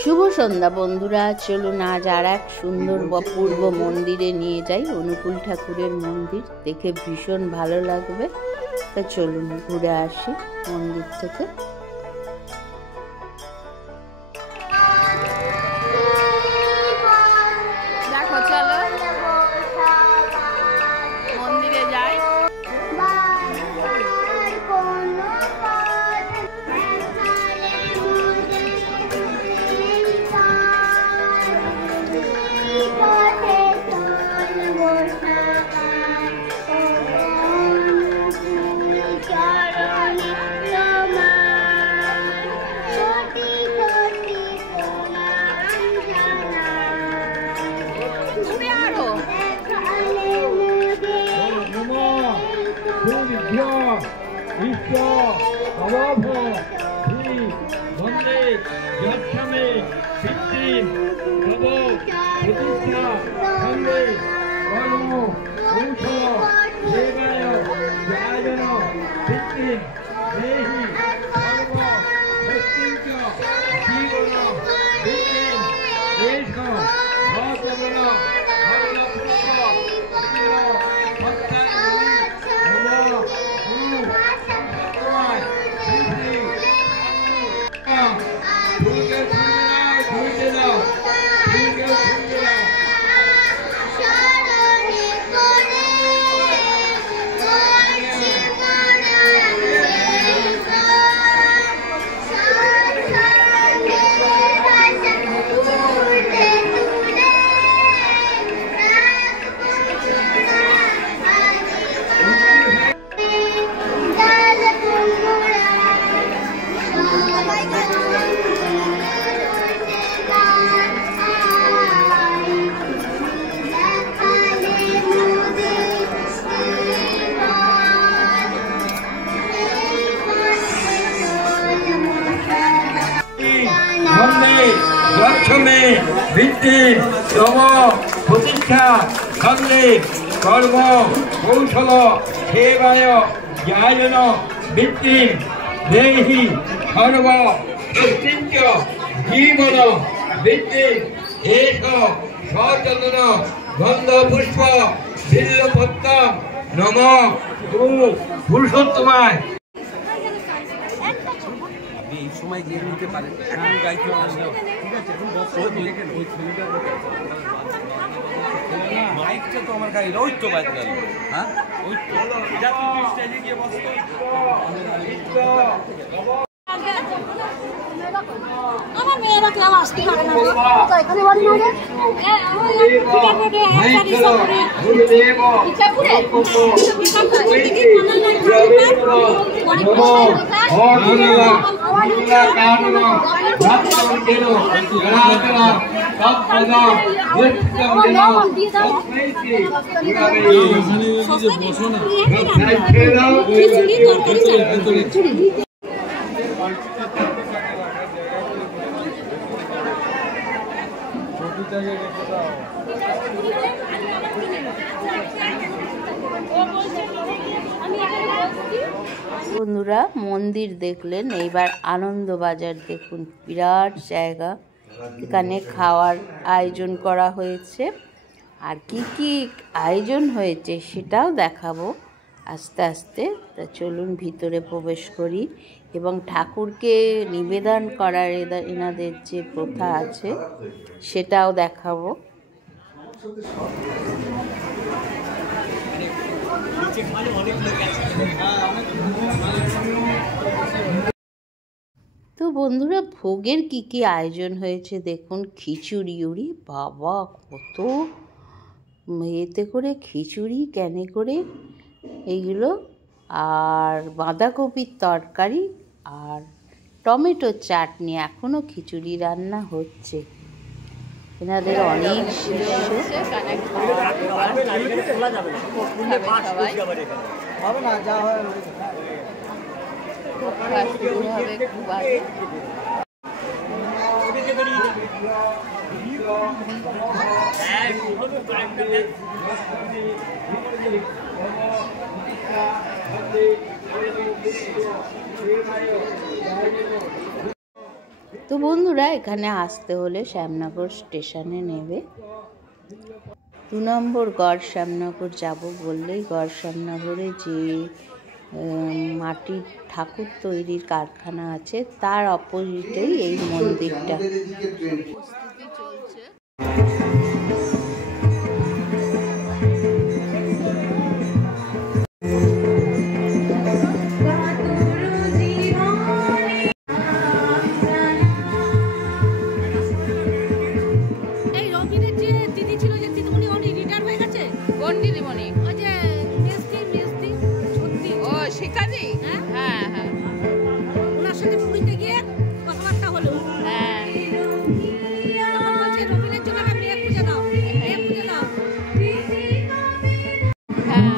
শুভ সন্ধ্যা বন্ধুরা, চলুন আজ আর এক সুন্দর অপূর্ব মন্দিরে নিয়ে যাই। অনুকূল ঠাকুরের মন্দির দেখে ভীষণ ভালো লাগবে, তা চলুন ঘুরে আসি মন্দির থেকে। দেখো চলো মন্দিরে যাই। লক্ষ্মী বৃদ্ধি তম প্রতীক্ষা সন্দেহ কর্ম কৌশল সেবায় জ্ঞান বৃত্তি দেহি সর্ব প্রত্যঞ্চ জীবন বৃত্তি এষ সচন্দন গন্ধ পুষ্প বিল্লপত্র নম পুরুষোত্তমায়। এই সময় গিয়ে নিতে পারেন, এখন গাইতে আসলো ঠিক আছে। মাইকটা তো আমার গাড়ি ওই তো বাদ গেল। হ্যাঁ ওই তো স্টেজে গিয়ে বসতো। আমার মেয়েরা কেউ আসতে পারে না, তো এখানে বাড়ি না রে। হ্যাঁ আমার পিঠাপুরে একসাথে সরে পিঠাপুরে কি বানানো নাই অনেক বন্ধুরা মন্দির দেখলেন, এইবার আনন্দবাজার দেখুন। বিরাট জায়গা, এখানে খাওয়ার আয়োজন করা হয়েছে, আর কি কি আয়োজন হয়েছে সেটাও দেখাবো আস্তে আস্তে। তা চলুন ভিতরে প্রবেশ করি এবং ঠাকুরকে নিবেদন করার এনাদের যে প্রথা আছে সেটাও দেখাবো। তো বন্ধুরা ভোগের কি কি আয়োজন হয়েছে দেখুন। খিচুড়ি, উড়ি বাবা কত এতে করে খিচুড়ি ক্যানে করে এইগুলো, আর বাঁধাকপির তরকারি আর টমেটোর চাটনি। এখনও খিচুড়ি রান্না হচ্ছে। এনাদের অনেক শিষ্য। তো বন্ধুরা, এখানে আসতে হলে শ্যামনগর স্টেশনে নেবে। 2 নম্বর গড় শ্যামনগর যাব বললেই গড় শ্যামনগরে যে মাটির ঠাকুর তৈরির কারখানা আছে তার অপোজিটেই এই মন্দিরটা। প্রস্তুতি চলছে। এই রবিনের যে দিদি ছিল, যে দিদিমণি, উনি রিটায়ার হয়ে গেছে। কোন দিদিমণি? ওই যে মেজদি সত্যি ও শিখাদি। হ্যাঁ? হ্যাঁ হ্যাঁ ওনার সাথে পুরীতে গিয়ে কথাবার্তা হলো। হ্যাঁ। তখন বলছে রবিনের জন্য একটা মেয়ে খুঁজে দাও, মেয়ে খুঁজে দাও। হ্যাঁ।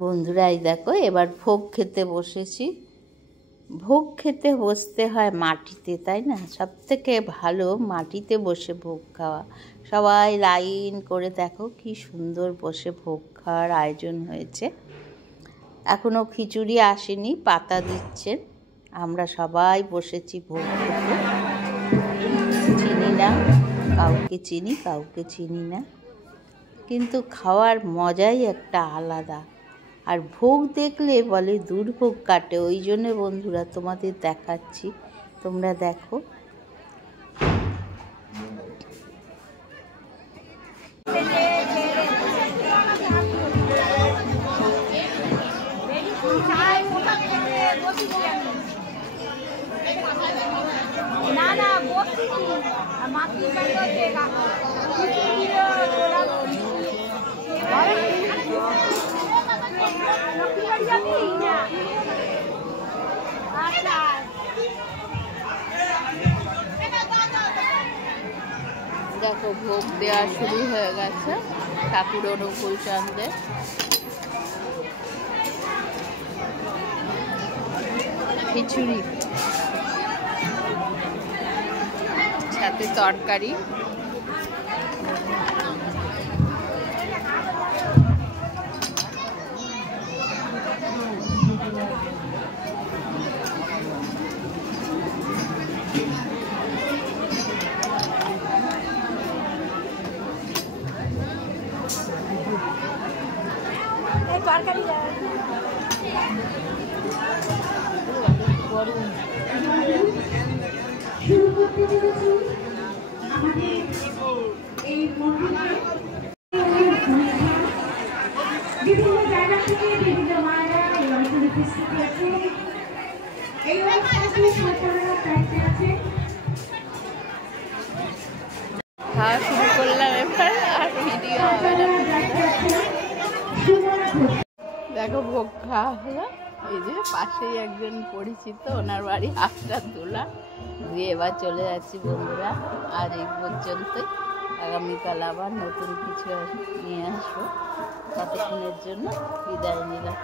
বন্ধুরা, এই দেখো এবার ভোগ খেতে বসেছি। ভোগ খেতে বসতে হয় মাটিতে, তাই না? সব থেকে ভালো মাটিতে বসে ভোগ খাওয়া। সবাই লাইন করে দেখো কি সুন্দর বসে ভোগ খাওয়ার আয়োজন হয়েছে। এখনও খিচুড়ি আসেনি, পাতা দিচ্ছেন। আমরা সবাই বসেছি ভোগ খেতে। চিনি না, কাউকে চিনি কাউকে চিনি না, কিন্তু খাওয়ার মজাই একটা আলাদা। আর ভোগ দেখলে বলে দুর্ভোগ কাটে, ওই জন্য বন্ধুরা তোমাদের দেখাচ্ছি, তোমরা দেখো। না না বসছি মাটি দেখো ভোগ দেওয়া শুরু হয়ে গেছে ঠাকুর অনুকূল চন্দ্রের। খিচুড়ি, সাথে তরকারি। শুরু করতে চলেছি আমাদের এই মন্দিরে বিভিন্ন জায়গা থেকে বিভিন্ন মায়েরা এই অঞ্চলে উপস্থিত আছে। এই অনুষ্ঠানটি সঞ্চালনার দায়িত্বে আছে। খাওয়া শুরু করলাম এবার, আর ভিডিও হবে না। দেখো ভোগ খাওয়া হলো। এই যে পাশেই একজন পরিচিত, ওনার বাড়ি হাফটা তোলা দিয়ে এবার চলে যাচ্ছি বন্ধুরা। আজ এই পর্যন্তই, আগামীকাল আবার নতুন কিছু নিয়ে আসবো। ততক্ষণের জন্য বিদায় নিলাম।